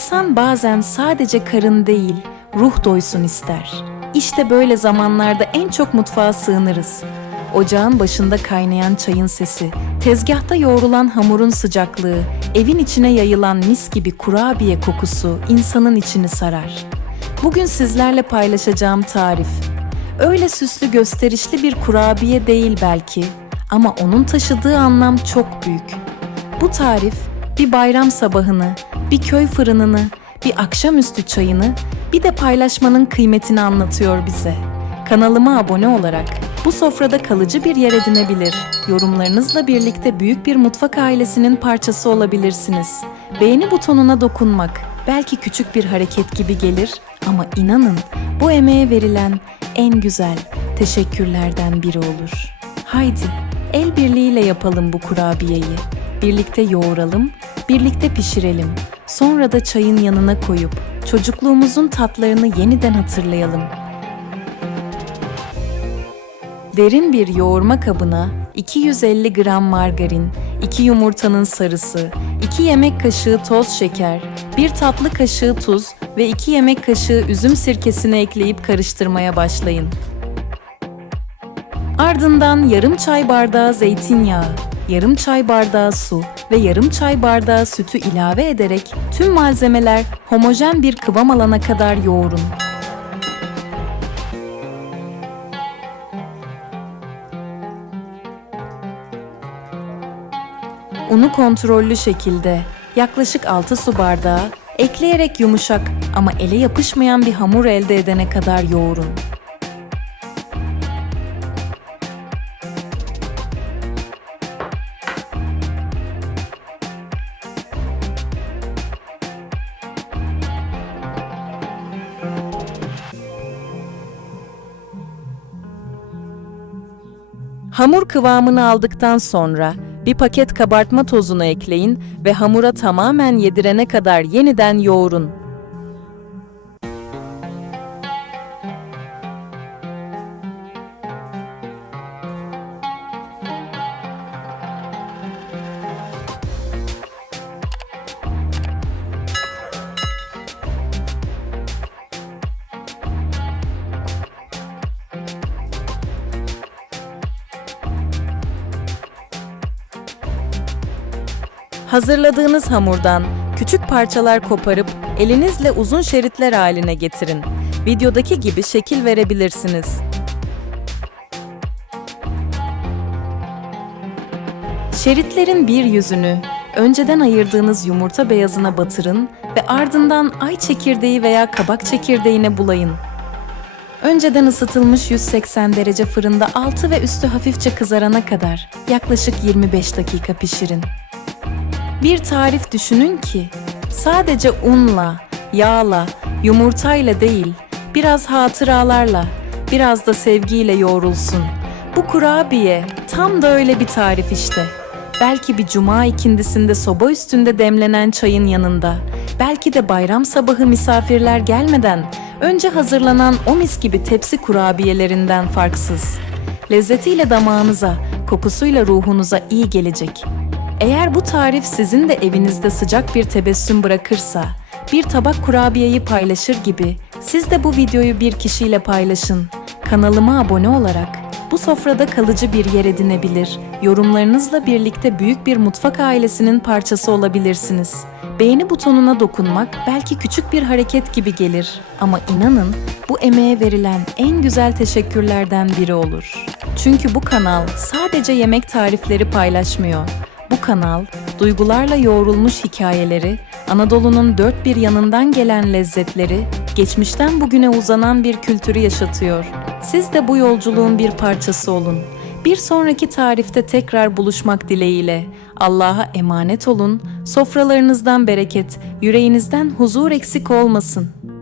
İnsan bazen sadece karın değil, ruh doysun ister. İşte böyle zamanlarda en çok mutfağa sığınırız. Ocağın başında kaynayan çayın sesi, tezgahta yoğrulan hamurun sıcaklığı, evin içine yayılan mis gibi kurabiye kokusu insanın içini sarar. Bugün sizlerle paylaşacağım tarif. Öyle süslü gösterişli bir kurabiye değil belki ama onun taşıdığı anlam çok büyük. Bu tarif bir bayram sabahını, bir köy fırınını, bir akşamüstü çayını, bir de paylaşmanın kıymetini anlatıyor bize. Kanalıma abone olarak bu sofrada kalıcı bir yer edinebilir. Yorumlarınızla birlikte büyük bir mutfak ailesinin parçası olabilirsiniz. Beğeni butonuna dokunmak belki küçük bir hareket gibi gelir ama inanın bu emeğe verilen en güzel teşekkürlerden biri olur. Haydi el birliğiyle yapalım bu kurabiyeyi. Birlikte yoğuralım, birlikte pişirelim. Sonra da çayın yanına koyup çocukluğumuzun tatlarını yeniden hatırlayalım. Derin bir yoğurma kabına 250 gram margarin, 2 yumurtanın sarısı, 2 yemek kaşığı toz şeker, 1 tatlı kaşığı tuz ve 2 yemek kaşığı üzüm sirkesini ekleyip karıştırmaya başlayın. Ardından yarım çay bardağı zeytinyağı, yarım çay bardağı su ve yarım çay bardağı sütü ilave ederek tüm malzemeler homojen bir kıvam alana kadar yoğurun. Unu kontrollü şekilde yaklaşık 6 su bardağı ekleyerek yumuşak ama ele yapışmayan bir hamur elde edene kadar yoğurun. Hamur kıvamını aldıktan sonra bir paket kabartma tozunu ekleyin ve hamura tamamen yedirene kadar yeniden yoğurun. Hazırladığınız hamurdan küçük parçalar koparıp elinizle uzun şeritler haline getirin. Videodaki gibi şekil verebilirsiniz. Şeritlerin bir yüzünü önceden ayırdığınız yumurta beyazına batırın ve ardından ay çekirdeği veya kabak çekirdeğine bulayın. Önceden ısıtılmış 180 derece fırında altı ve üstü hafifçe kızarana kadar yaklaşık 25 dakika pişirin. Bir tarif düşünün ki sadece unla, yağla, yumurtayla değil, biraz hatıralarla, biraz da sevgiyle yoğrulsun. Bu kurabiye tam da öyle bir tarif işte. Belki bir cuma ikindisinde soba üstünde demlenen çayın yanında, belki de bayram sabahı misafirler gelmeden önce hazırlanan o mis gibi tepsi kurabiyelerinden farksız. Lezzetiyle damağınıza, kokusuyla ruhunuza iyi gelecek. Eğer bu tarif sizin de evinizde sıcak bir tebessüm bırakırsa, bir tabak kurabiyeyi paylaşır gibi siz de bu videoyu bir kişiyle paylaşın. Kanalıma abone olarak bu sofrada kalıcı bir yer edinebilir, yorumlarınızla birlikte büyük bir mutfak ailesinin parçası olabilirsiniz. Beğeni butonuna dokunmak belki küçük bir hareket gibi gelir ama inanın bu emeğe verilen en güzel teşekkürlerden biri olur. Çünkü bu kanal sadece yemek tarifleri paylaşmıyor. Bu kanal, duygularla yoğrulmuş hikayeleri, Anadolu'nun dört bir yanından gelen lezzetleri, geçmişten bugüne uzanan bir kültürü yaşatıyor. Siz de bu yolculuğun bir parçası olun. Bir sonraki tarifte tekrar buluşmak dileğiyle. Allah'a emanet olun, sofralarınızdan bereket, yüreğinizden huzur eksik olmasın.